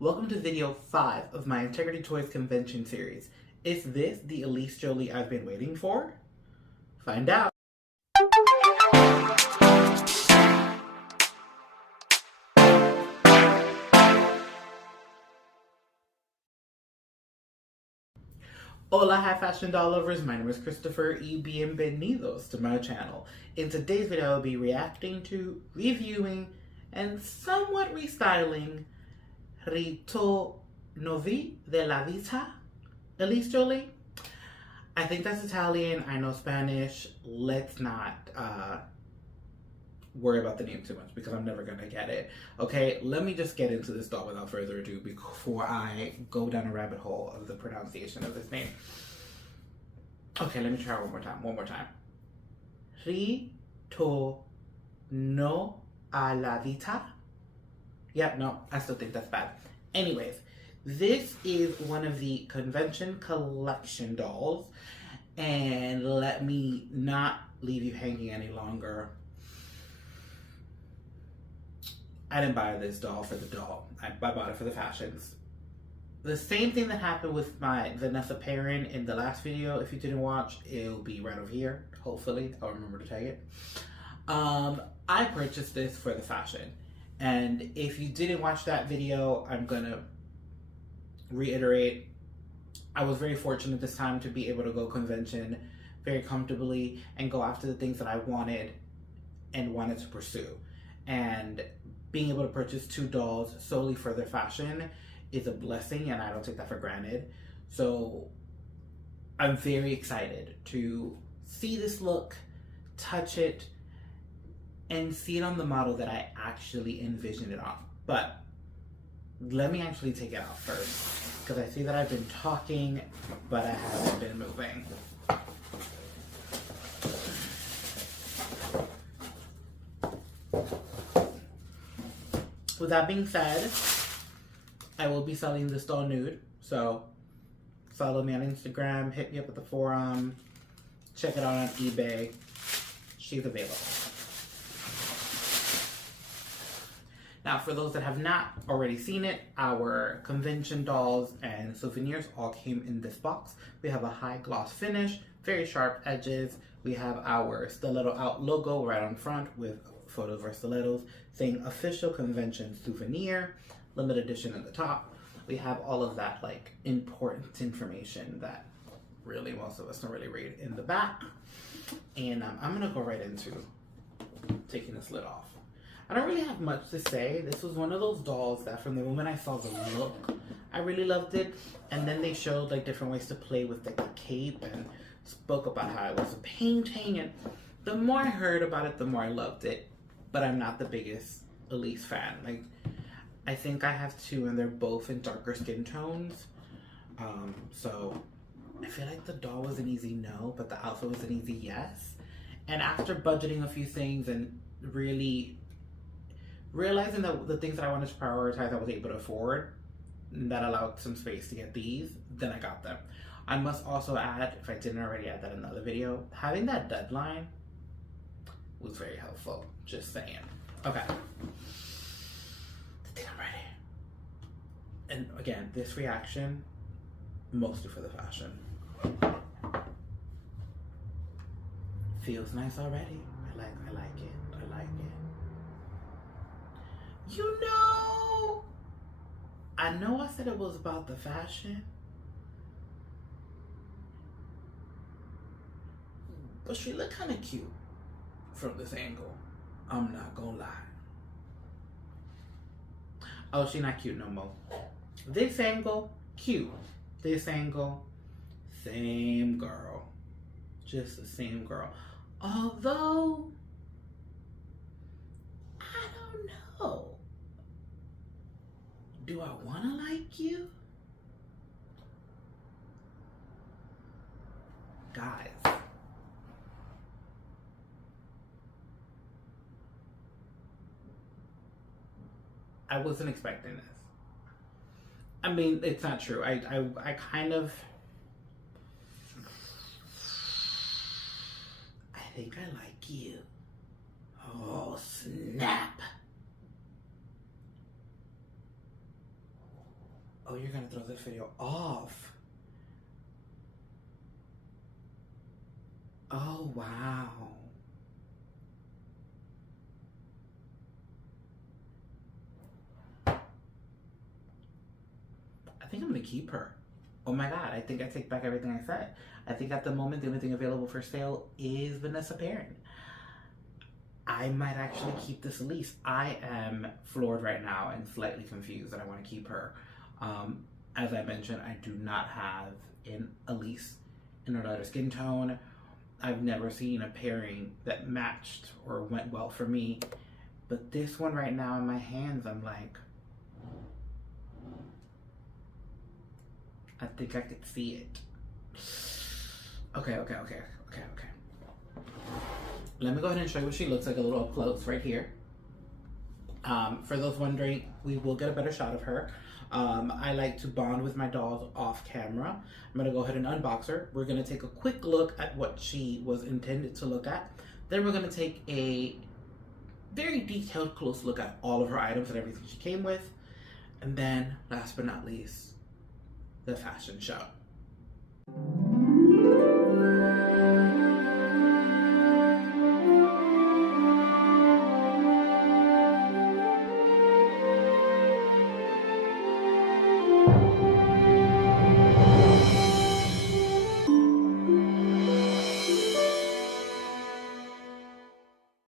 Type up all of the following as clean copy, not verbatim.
Welcome to video 5 of my Integrity Toys convention series. Is this the Elyse Jolie I've been waiting for? Find out. Hola high fashion doll lovers, my name is Christopher y bienvenidos to my channel. In today's video I'll be reacting to, reviewing, and somewhat restyling Ritorno Alla Vita, Elyse Jolie. I think that's Italian, I know Spanish. Let's not worry about the name too much because I'm never gonna get it. Okay, let me just get into this doll without further ado before I go down a rabbit hole of the pronunciation of this name. Okay, let me try one more time. Ritorno Alla Vita. Yeah, no, I still think that's bad. Anyways, this is one of the convention collection dolls, and let me not leave you hanging any longer. I didn't buy this doll for the doll. I bought it for the fashions. The same thing that happened with my Vanessa Perrin in the last video. If you didn't watch, it'll be right over here. Hopefully, I'll remember to tag it. I purchased this for the fashion. And if you didn't watch that video, I'm gonna reiterate. I was very fortunate this time to be able to go convention very comfortably and go after the things that I wanted to pursue. And being able to purchase 2 dolls solely for their fashion is a blessing, and I don't take that for granted. So I'm very excited to see this look, touch it, and see it on the model that I actually envisioned it on. But let me actually take it out first, because I see that I've been talking, but I haven't been moving. With that being said, I will be selling this doll nude, so follow me on Instagram, hit me up at the forum, check it out on eBay. She's available. Now, for those that have not already seen it, our convention dolls and souvenirs all came in this box. We have a high gloss finish, very sharp edges. We have our Stiletto Out logo right on front with photos of our stilettos saying official convention souvenir, limited edition at the top. We have all of that like important information that really most of us don't really read in the back. And I'm gonna go right into taking this lid off. I don't really have much to say. This was one of those dolls that from the moment I saw the look, I really loved it. And then they showed like different ways to play with like the cape and spoke about how it was a painting. And the more I heard about it, the more I loved it. But I'm not the biggest Elyse fan. Like, I think I have 2 and they're both in darker skin tones. So I feel like the doll was an easy no, but the outfit was an easy yes. And after budgeting a few things and really realizing that the things that I wanted to prioritize I was able to afford, that allowed some space to get these, then I got them. I must also add, if I didn't already add that in another video, having that deadline was very helpful. Just saying. Okay. I think I'm ready. And again, this reaction, mostly for the fashion. Feels nice already. I like it. I like it. You know, I said it was about the fashion, but she looked kind of cute from this angle. I'm not gonna lie. Oh, she not cute no more. This angle, cute. This angle, same girl. Just the same girl. Although, I don't know. Do I want to like you? Guys. I wasn't expecting this. I mean, it's not true. I kind of... I think I like you. Oh, snap. Oh, you're gonna throw this video off. Oh, wow. I think I'm gonna keep her. Oh my God, I think I take back everything I said. I think at the moment, the only thing available for sale is Vanessa Perrin. I might actually keep this Elyse. I am floored right now and slightly confused that I want to keep her. As I mentioned, I do not have an Elyse in a lighter skin tone. I've never seen a pairing that matched or went well for me. But this one right now in my hands, I'm like, I think I could see it. Okay. Let me go ahead and show you what she looks like a little up close right here. For those wondering, we will get a better shot of her. I like to bond with my dolls off camera. I'm gonna go ahead and unbox her. We're gonna take a quick look at what she was intended to look at. Then we're gonna take a very detailed close look at all of her items and everything she came with. And then, last but not least, the fashion show.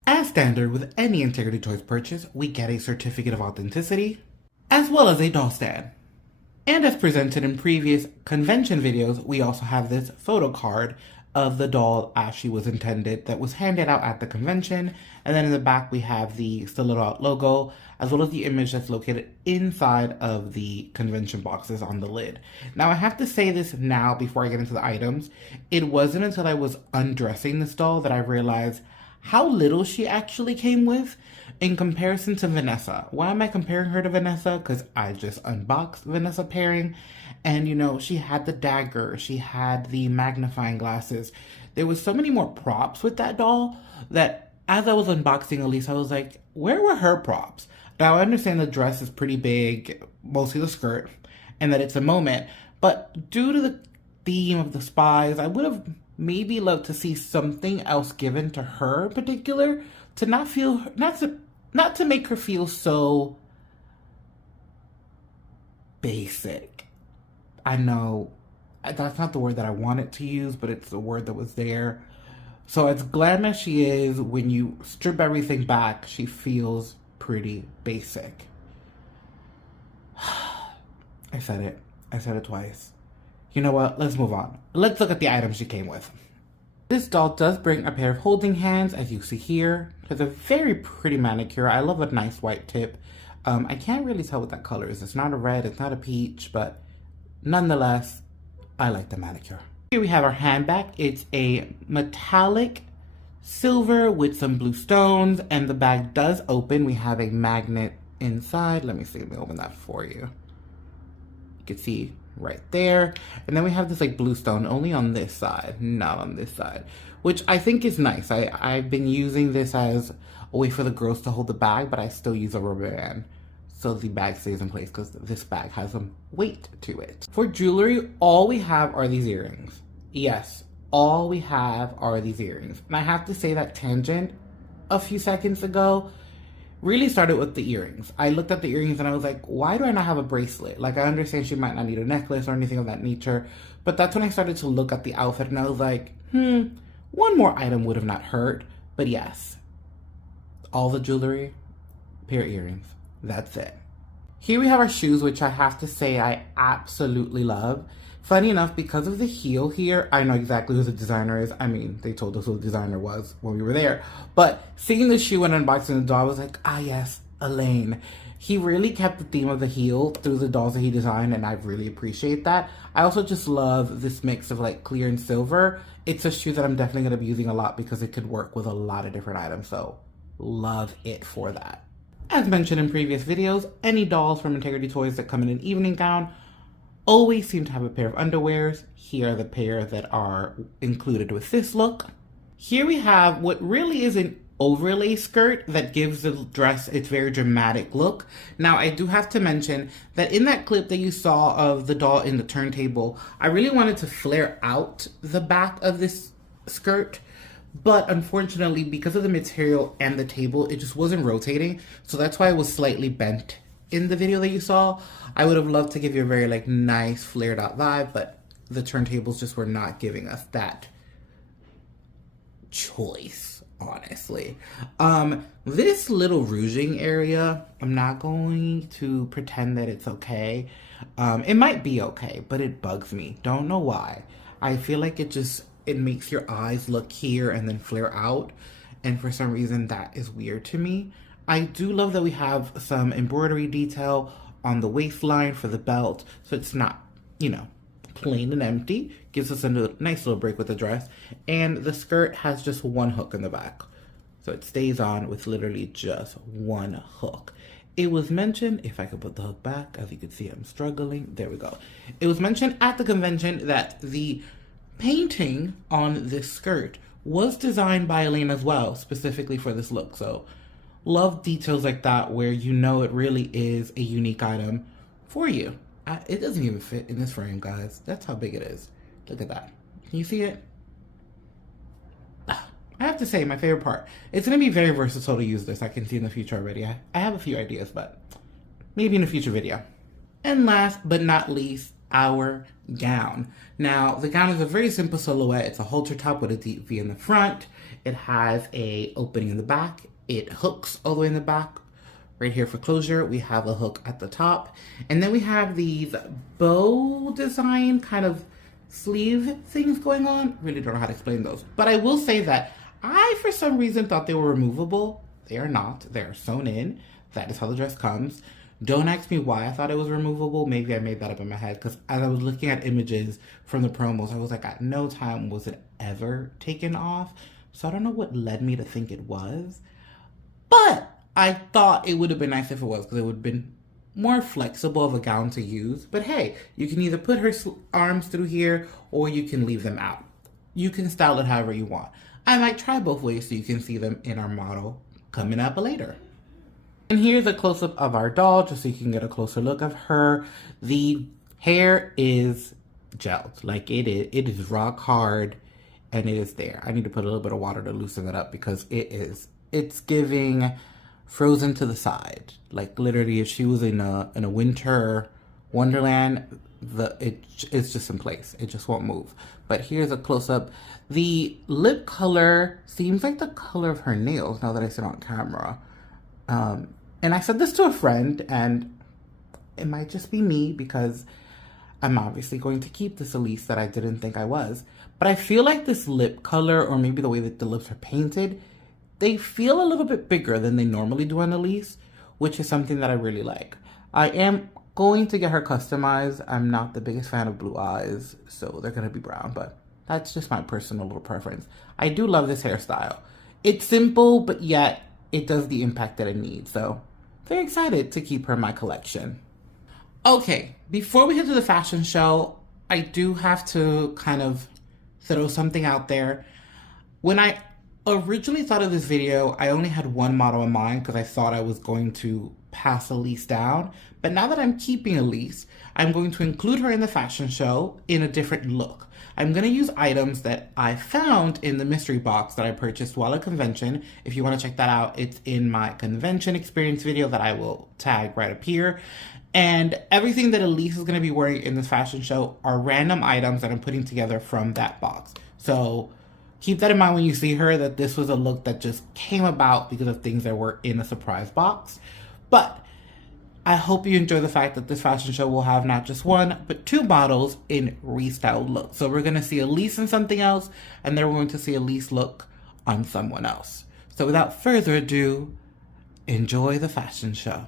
As standard with any Integrity Toys purchase, we get a certificate of authenticity, as well as a doll stand. And as presented in previous convention videos, we also have this photo card of the doll as she was intended that was handed out at the convention. And then in the back, we have the Stilettos logo, as well as the image that's located inside of the convention boxes on the lid. Now, I have to say this now before I get into the items. It wasn't until I was undressing this doll that I realized how little she actually came with in comparison to Vanessa. Why am I comparing her to Vanessa? Because I just unboxed Vanessa pairing, and you know, she had the dagger, she had the magnifying glasses. There was so many more props with that doll that as I was unboxing Elisa, I was like, where were her props? Now, I understand the dress is pretty big, mostly the skirt, and that it's a moment, but due to the theme of the spies, I would have maybe loved to see something else given to her in particular to not to make her feel so basic. I know that's not the word that I wanted to use, but it's the word that was there. So as glam as she is, when you strip everything back, she feels pretty basic. I said it. I said it twice. You know what? Let's move on. Let's look at the items she came with. This doll does bring a pair of holding hands, as you see here. It has a very pretty manicure. I love a nice white tip. I can't really tell what that color is. It's not a red, it's not a peach, but nonetheless, I like the manicure. Here we have our handbag. It's a metallic silver with some blue stones, and the bag does open. We have a magnet inside. Let me see, let me open that for you. You can see right there. And then we have this like blue stone only on this side, not on this side, which I think is nice. I've been using this as a way for the girls to hold the bag, but I still use a rubber band so the bag stays in place because this bag has some weight to it. For jewelry, all we have are these earrings. Yes, all we have are these earrings. And I have to say that tangent a few seconds ago really started with the earrings. I looked at the earrings and I was like, why do I not have a bracelet? Like, I understand she might not need a necklace or anything of that nature, but that's when I started to look at the outfit and I was like, one more item would have not hurt. But yes, all the jewelry, pair of earrings, that's it. Here we have our shoes, which I have to say I absolutely love. Funny enough, because of the heel here, I know exactly who the designer is. I mean, they told us who the designer was when we were there. But seeing the shoe and unboxing the doll, I was like, ah yes, Alain. He really kept the theme of the heel through the dolls that he designed, and I really appreciate that. I also just love this mix of like clear and silver. It's a shoe that I'm definitely going to be using a lot because it could work with a lot of different items, so love it for that. As mentioned in previous videos, any dolls from Integrity Toys that come in an evening gown always seem to have a pair of underwears. Here are the pair that are included with this look. Here we have what really isn't overlay skirt that gives the dress its very dramatic look. Now, I do have to mention that in that clip that you saw of the doll in the turntable, I really wanted to flare out the back of this skirt, but unfortunately, because of the material and the table, it just wasn't rotating. So that's why it was slightly bent in the video that you saw. I would have loved to give you a very like nice flared out vibe, but the turntables just were not giving us that choice, honestly. This little rouging area, I'm not going to pretend that it's okay. It might be okay, but it bugs me. Don't know why. I feel like it makes your eyes look here and then flare out. And for some reason that is weird to me. I do love that we have some embroidery detail on the waistline for the belt. So it's not, you know, plain and empty. Gives us a nice little break with the dress. And the skirt has just one hook in the back. So it stays on with literally just one hook. It was mentioned, if I could put the hook back, as you can see, I'm struggling. There we go. It was mentioned at the convention that the painting on this skirt was designed by Alain as well, specifically for this look. So love details like that where you know it really is a unique item for you. It doesn't even fit in this frame, guys. That's how big it is. Look at that. Can you see it? I have to say, my favorite part. It's going to be very versatile to use this. I can see in the future already. I have a few ideas, but maybe in a future video. And last but not least, our gown. Now, the gown is a very simple silhouette. It's a halter top with a deep V in the front. It has a opening in the back. It hooks all the way in the back. Right here for closure, we have a hook at the top. And then we have these bow design kind of sleeve things going on. Really don't know how to explain those. But I will say that I, for some reason, thought they were removable. They are not. They are sewn in. That is how the dress comes. Don't ask me why I thought it was removable. Maybe I made that up in my head, because as I was looking at images from the promos, I was like, at no time was it ever taken off. So I don't know what led me to think it was. But I thought it would have been nice if it was, because it would have been more flexible of a gown to use. But hey, you can either put her arms through here or you can leave them out. You can style it however you want. I might try both ways so you can see them in our model coming up later. And here's a close-up of our doll, just so you can get a closer look of her. The hair is gelled, like it is rock hard, and it is there. I need to put a little bit of water to loosen it up because it's giving frozen to the side. Like literally, if she was in a winter wonderland, it's just in place. It just won't move. But here's a close-up. The lip color seems like the color of her nails now that I see it on camera. And I said this to a friend, and it might just be me because I'm obviously going to keep this Elyse that I didn't think I was. But I feel like this lip color, or maybe the way that the lips are painted, they feel a little bit bigger than they normally do on Elyse, which is something that I really like. I am going to get her customized. I'm not the biggest fan of blue eyes, so they're going to be brown, but that's just my personal little preference. I do love this hairstyle. It's simple, but yet it does the impact that it needs, so very excited to keep her in my collection. Okay, before we get to the fashion show, I do have to kind of throw something out there. When I originally thought of this video, I only had one model in mind because I thought I was going to pass Elyse down. But now that I'm keeping Elyse, I'm going to include her in the fashion show in a different look. I'm going to use items that I found in the mystery box that I purchased while at convention. If you want to check that out, it's in my convention experience video that I will tag right up here. And everything that Elyse is going to be wearing in this fashion show are random items that I'm putting together from that box. So keep that in mind when you see her, that this was a look that just came about because of things that were in a surprise box. But I hope you enjoy the fact that this fashion show will have not just one, but two models in restyled looks. So we're going to see Elyse in something else, and then we're going to see Elyse look on someone else. So without further ado, enjoy the fashion show.